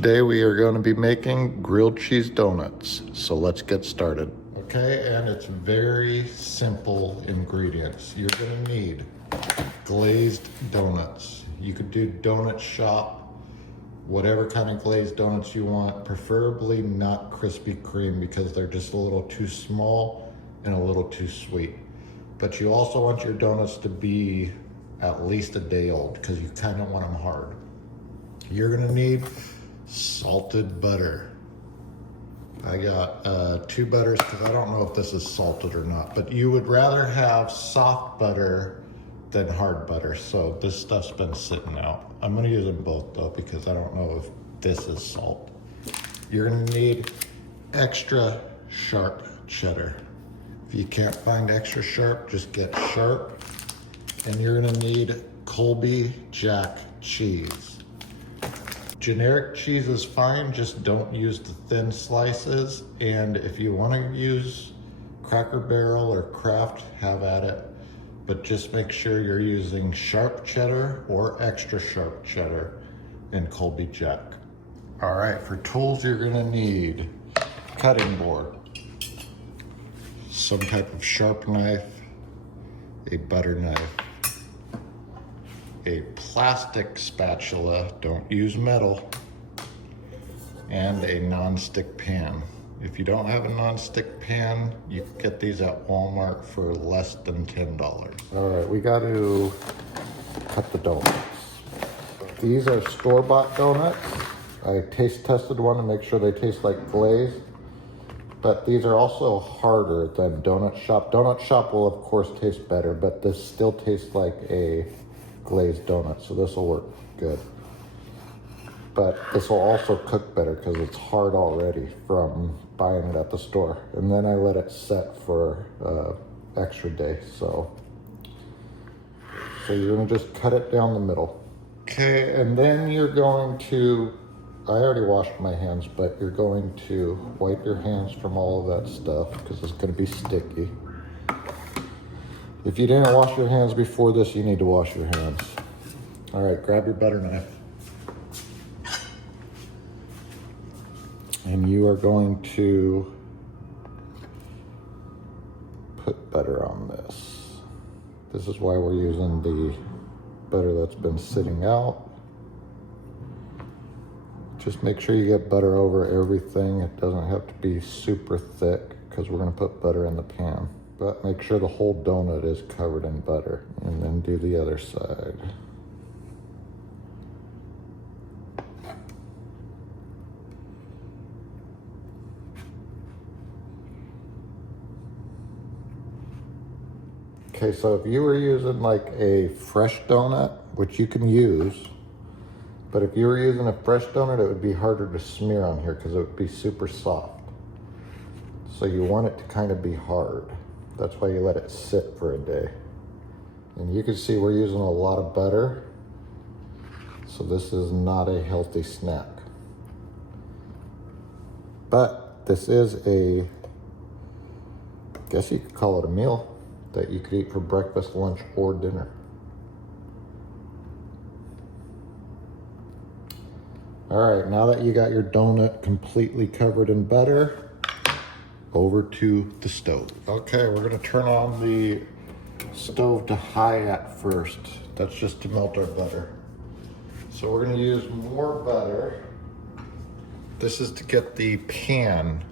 today we are going to be making grilled cheese donuts. So let's get started. Okay, and it's very simple ingredients. You're going to need glazed donuts. You could do donut shop, whatever kind of glazed donuts you want, preferably not Krispy Kreme because they're just a little too small and a little too sweet. But you also want your donuts to be at least a day old because you kind of want them hard. You're gonna need salted butter. I got 2 butters because I don't know if this is salted or not, but you would rather have soft butter than hard butter. So this stuff's been sitting out. I'm gonna use them both though because I don't know if this is salt. You're gonna need extra sharp cheddar. If you can't find extra sharp, just get sharp. And you're gonna need Colby Jack cheese. Generic cheese is fine, just don't use the thin slices. And if you want to use Cracker Barrel or Kraft, have at it. But just make sure you're using sharp cheddar or extra sharp cheddar and Colby Jack. All right, for tools you're gonna need cutting board, some type of sharp knife, a butter knife, a plastic spatula, don't use metal, and a non-stick pan. If you don't have a non-stick pan, you can get these at Walmart for less than $10. All right, we got to cut the donuts. These are store-bought donuts. I taste tested one to make sure they taste like glaze, but these are also harder than Donut Shop. Donut Shop will of course taste better, but this still tastes like a glazed donut, so this will work good. But this will also cook better because it's hard already from buying it at the store. And then I let it set for extra day, so you're gonna just cut it down the middle. Okay, and then you're going to, I already washed my hands, but you're going to wipe your hands from all of that stuff because it's gonna be sticky. If you didn't wash your hands before this, you need to wash your hands. All right, grab your butter knife. And you are going to put butter on this. This is why we're using the butter that's been sitting out. Just make sure you get butter over everything. It doesn't have to be super thick because we're gonna put butter in the pan. But make sure the whole donut is covered in butter, and then do the other side. Okay, so if you were using like a fresh donut, which you can use, but if you were using a fresh donut, it would be harder to smear on here because it would be super soft. So you want it to kind of be hard. That's why you let it sit for a day. And you can see we're using a lot of butter. So this is not a healthy snack. But this is I guess you could call it a meal that you could eat for breakfast, lunch, or dinner. All right, now that you got your donut completely covered in butter, over to the stove. Okay, we're gonna turn on the stove to high at first. That's just to melt our butter. So we're gonna use more butter. This is to get the pan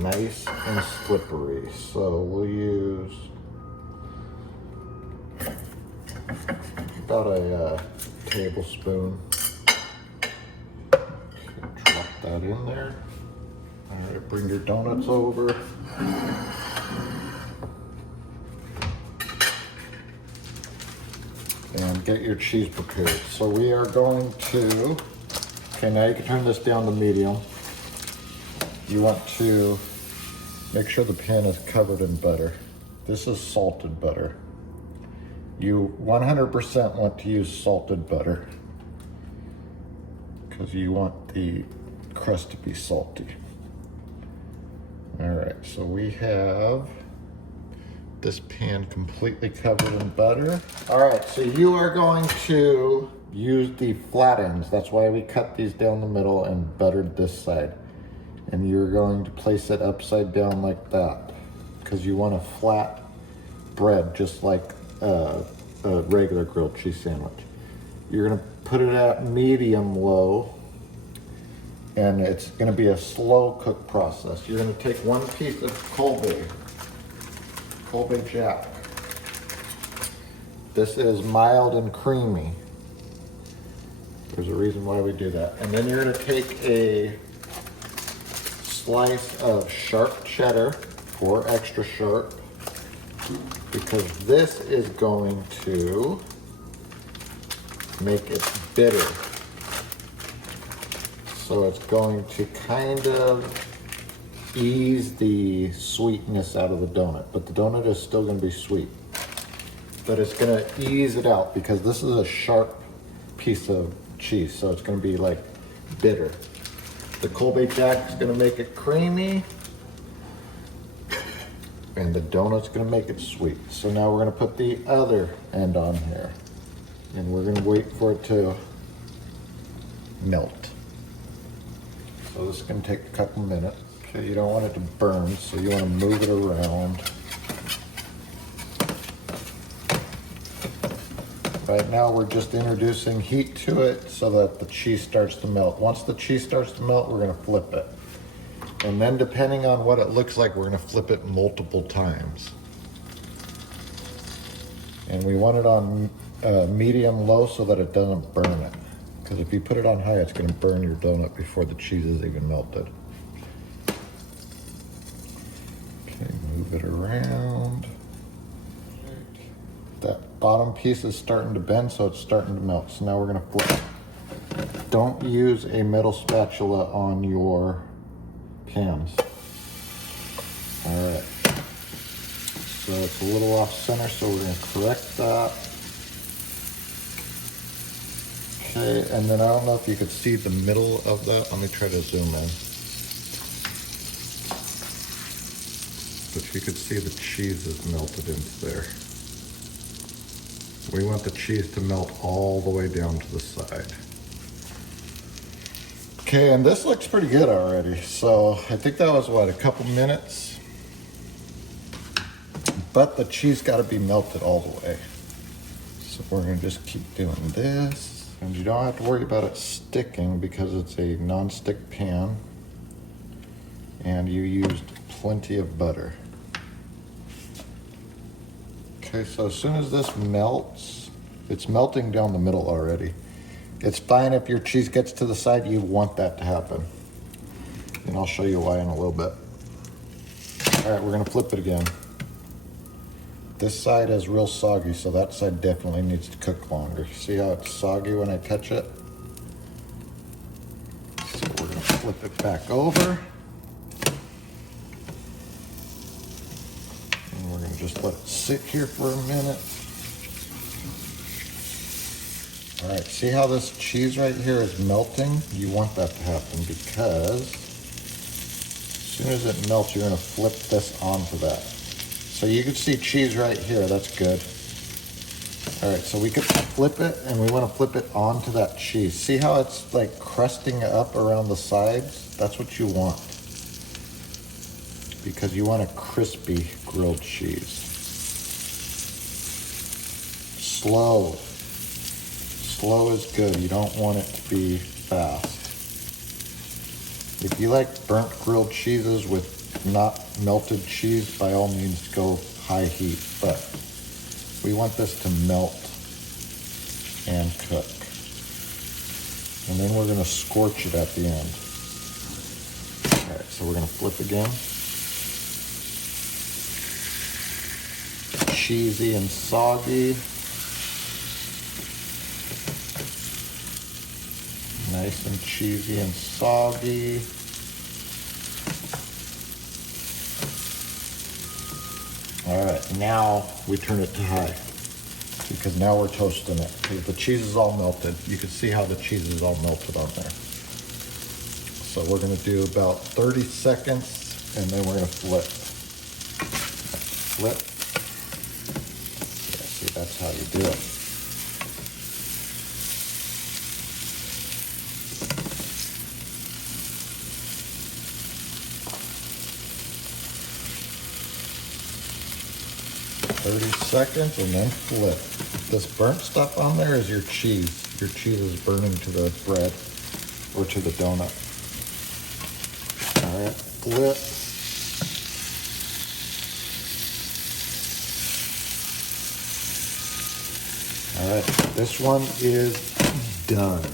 nice and slippery. So we'll use about a tablespoon. Drop that in there. All right, bring your donuts over. And get your cheese prepared. So we are going to, okay, now you can turn this down to medium. You want to make sure the pan is covered in butter. This is salted butter. You 100% want to use salted butter because you want the crust to be salty. All right, so we have this pan completely covered in butter. All right, so you are going to use the flat ends. That's why we cut these down the middle and buttered this side. And you're going to place it upside down like that, because you want a flat bread, just like a regular grilled cheese sandwich. You're gonna put it at medium low, and it's gonna be a slow cook process. You're gonna take one piece of Colby Jack. This is mild and creamy. There's a reason why we do that. And then you're gonna take a slice of sharp cheddar, or extra sharp, because this is going to make it bitter. So it's going to kind of ease the sweetness out of the donut, but the donut is still going to be sweet. But it's going to ease it out because this is a sharp piece of cheese, so it's going to be like bitter. The Colby Jack is going to make it creamy, and the donut's going to make it sweet. So now we're going to put the other end on here, and we're going to wait for it to melt. So this is going to take a couple minutes. Okay, you don't want it to burn, so you want to move it around. Right now we're just introducing heat to it so that the cheese starts to melt. Once the cheese starts to melt, we're going to flip it. And then depending on what it looks like, we're going to flip it multiple times. And we want it on medium low so that it doesn't burn it. Because if you put it on high, it's going to burn your donut before the cheese is even melted. Okay, move it around. That bottom piece is starting to bend, so it's starting to melt. So now we're going to flip. Don't use a metal spatula on your pans. All right. So it's a little off center, so we're going to correct that. Okay, and then I don't know if you could see the middle of that. Let me try to zoom in. But you could see the cheese is melted into there. We want the cheese to melt all the way down to the side. Okay, and this looks pretty good already. So I think that was, what, a couple minutes? But the cheese got to be melted all the way. So we're going to just keep doing this. And you don't have to worry about it sticking because it's a non-stick pan. And you used plenty of butter. Okay, so as soon as this melts, it's melting down the middle already. It's fine if your cheese gets to the side, you want that to happen. And I'll show you why in a little bit. All right, we're gonna flip it again. This side is real soggy, so that side definitely needs to cook longer. See how it's soggy when I touch it? So we're gonna flip it back over. And we're gonna just let it sit here for a minute. All right, see how this cheese right here is melting? You want that to happen because as soon as it melts, you're gonna flip this onto that. So you can see cheese right here, that's good. All right, so we could flip it, and we wanna flip it onto that cheese. See how it's like crusting up around the sides? That's what you want, because you want a crispy grilled cheese. Slow. Slow is good, you don't want it to be fast. If you like burnt grilled cheeses with not melted cheese, by all means go high heat, but we want this to melt and cook. And then we're gonna scorch it at the end. All right, so we're gonna flip again. Cheesy and soggy. Nice and cheesy and soggy. All right, now we turn it to high because now we're toasting it. Because the cheese is all melted. You can see how the cheese is all melted on there. So we're gonna do about 30 seconds and then we're gonna flip. Flip. Yeah, see, that's how you do it. 30 seconds and then flip. This burnt stuff on there is your cheese. Your cheese is burning to the bread or to the donut. All right, flip. All right, this one is done.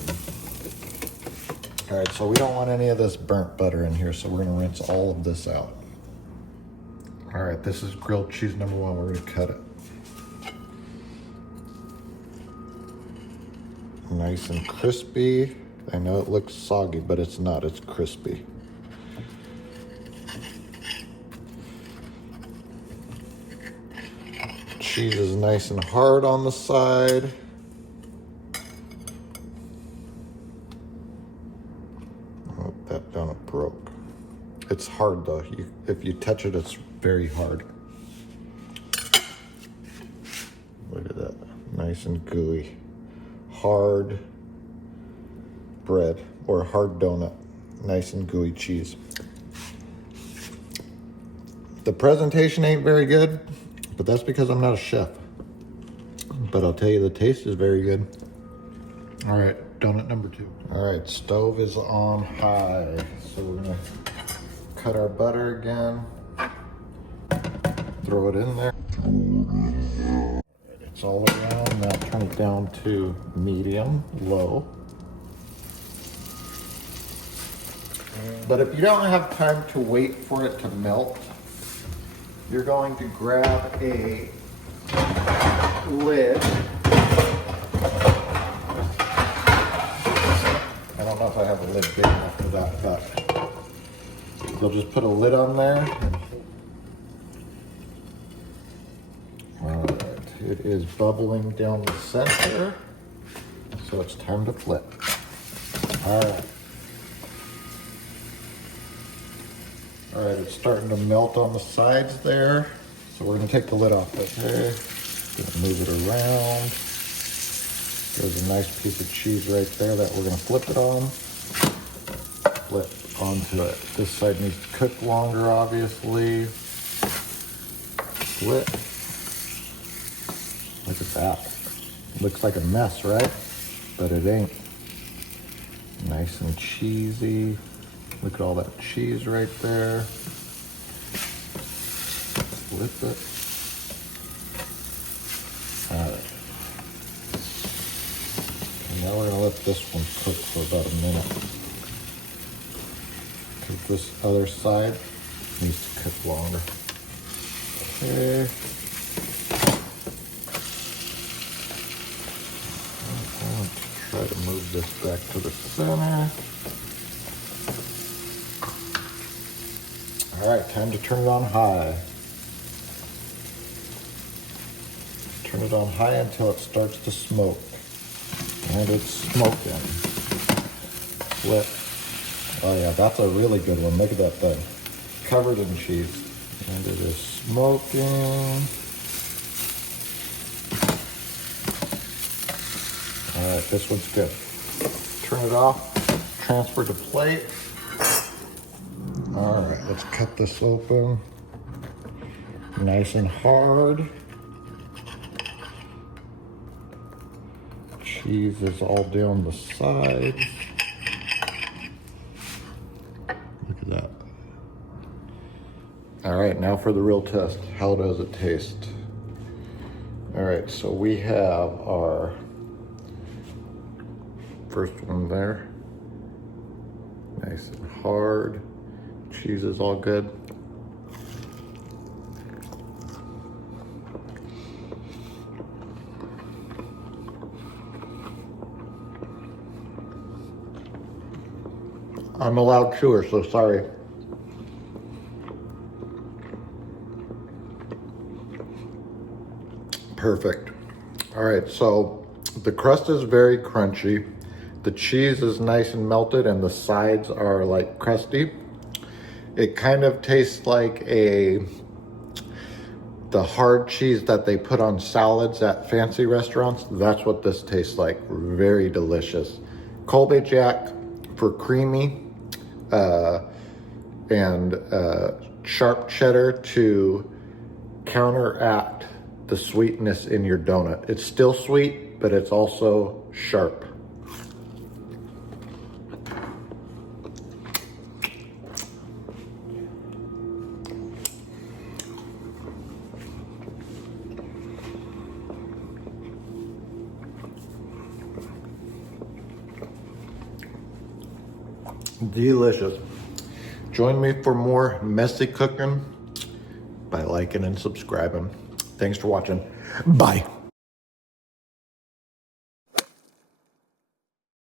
All right, so we don't want any of this burnt butter in here, so we're gonna rinse all of this out. All right, this is grilled cheese number one. We're gonna cut it. Nice and crispy. I know it looks soggy, but it's not, it's crispy. Cheese is nice and hard on the side. Oh, that donut broke. It's hard though. If you touch it, it's very hard. Look at that, nice and gooey. Hard bread or hard donut, nice and gooey cheese. The presentation ain't very good, but that's because I'm not a chef. But I'll tell you, the taste is very good. All right, donut number two. All right, stove is on high. So we're gonna cut our butter again. Throw it in there. It's all around. Now turn it down to medium, low. But if you don't have time to wait for it to melt, you're going to grab a lid. I don't know if I have a lid big enough for that, but you'll just put a lid on there. All right, it is bubbling down the center, so it's time to flip. All right. All right, it's starting to melt on the sides there. So we're gonna take the lid off. Okay, gonna move it around. There's a nice piece of cheese right there that we're gonna flip it on. Flip onto it. This side needs to cook longer, obviously. Flip. Look at that. Looks like a mess, right? But it ain't. Nice and cheesy. Look at all that cheese right there. Flip it. All right. And now we're gonna let this one cook for about a minute. Because this other side needs to cook longer. Okay. Try to move this back to the center. All right, time to turn it on high. Turn it on high until it starts to smoke. And it's smoking. Flip. Oh yeah, that's a really good one. Look at that thing. Covered in cheese. And it is smoking. All right, this one's good. Turn it off, transfer to plate. All right, let's cut this open. Nice and hard. Cheese is all down the sides. Look at that. All right, now for the real test. How does it taste? All right, so we have our first one there. Nice and hard. Cheese is all good. I'm a loud chewer, so sorry. Perfect. All right, so the crust is very crunchy. The cheese is nice and melted and the sides are like crusty. It kind of tastes like the hard cheese that they put on salads at fancy restaurants. That's what this tastes like. Very delicious. Colby Jack for creamy and sharp cheddar to counteract the sweetness in your donut. It's still sweet, but it's also sharp. Delicious. Join me for more messy cooking by liking and subscribing. Thanks for watching. Bye.